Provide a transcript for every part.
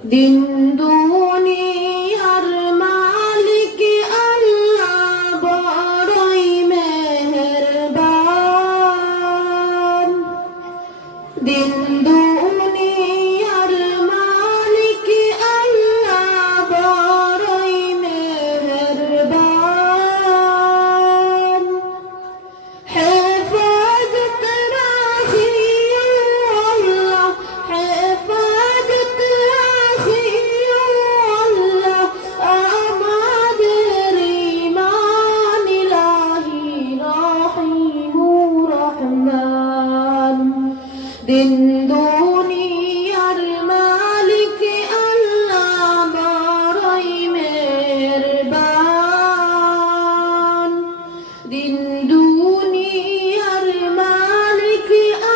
দিন দুনিয়ার মালিক আল্লাহ বড়ই মেহেরবান। দিন দুনিয়ার মালিক আল্লাহ বড়ই মেহেরবান। হেফাজত রাখিও আল্লাহ, হেফাজত রাখিও আল্লাহ আমাদের ঈমান ইলাহি রহিমুর রহমান। দিন দুনিয়ার মালিক আল্লাহ বড়ই মেহেরবান। দিন দুনিয়ার মালিক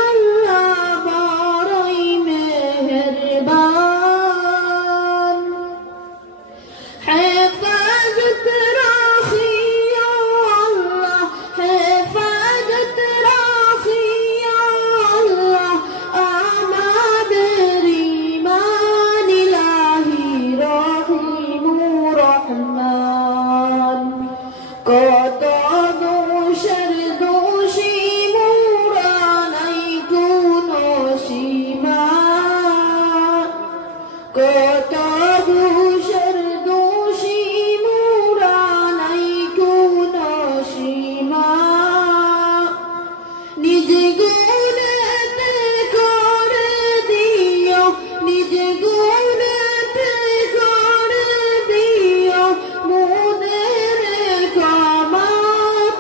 আল্লাহ বড়ই মেহেরবান। হেফাজত রাখিও আল্লাহ, হেফাজত রাখিও আল্লাহ আমাদের ঈমান ইলাহি রহিমুর রহমান। কত দোষের দোষী মোরা নাই কোনো সীমা, কত দোষের দোষী মোরা নাই কোনো সীমা। নিজ গুণেতে করে দিও, নিজ গুণেতে করে দিও মোদের ক্ষমা,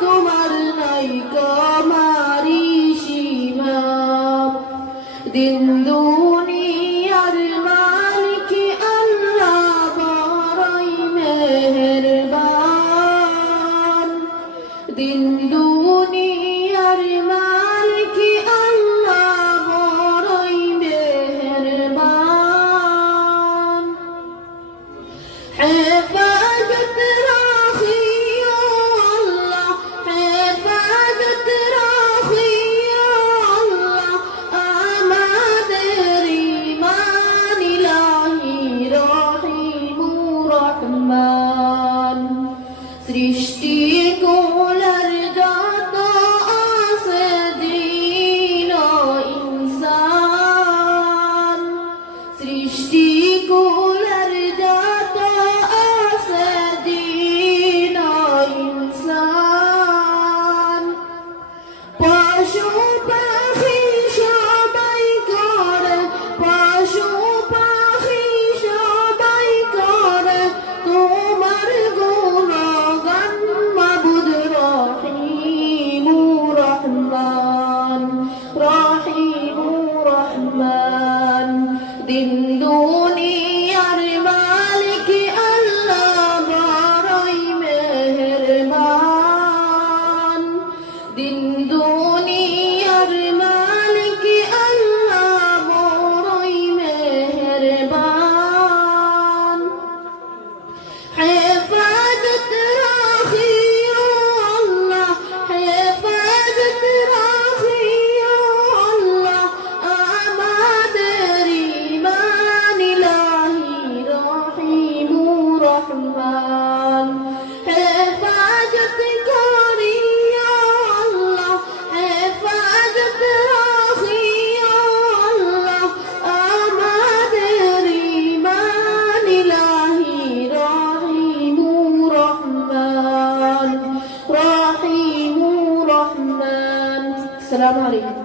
তোমার নাই কমারি সীমা। দিন দুনিয়ার মালিক আল্লাহ বড়ই মেহেরবান। দিন দুনিয়ার মালিক আল্লাহ বড়ই মেহেরবান। হেফাজত রাখিও আল্লাহ, হেফাজত রাখিও আল্লাহ আমাদের ঈমান ইলাহি রহিমুর রহমান। সৃষ্টি কুলের যত আছে জিন ও ইনসান, সৃষ্টি কুলের যত আছে জিন ও ইনসান। পশু পাখি সবাই করে, পশু পাখি সবাই করে তোমার গুণগান মাবুদ রহিমুর রহমান, রহিমুর রহমান। দিন দুনিয়ার মালিক আল্লাহ বড়ই মেহেরবান। দিন দুনিয়ার মালিক আল্লাহ বড়ই মেহেরবান। হেফাজত রাখিও আল্লাহ, হেফাজত রাখিও আল্লাহ আমাদের ঈমান ইলাহি রহিমুর রহমান। হেফাজত করিও আল্লাহ, হেফাজত রাখিও আল্লাহ আমাদের ঈমান ইলাহি রহিমুর রহমান, রহিমুর রহমান। আসসালামু আলাইকুম।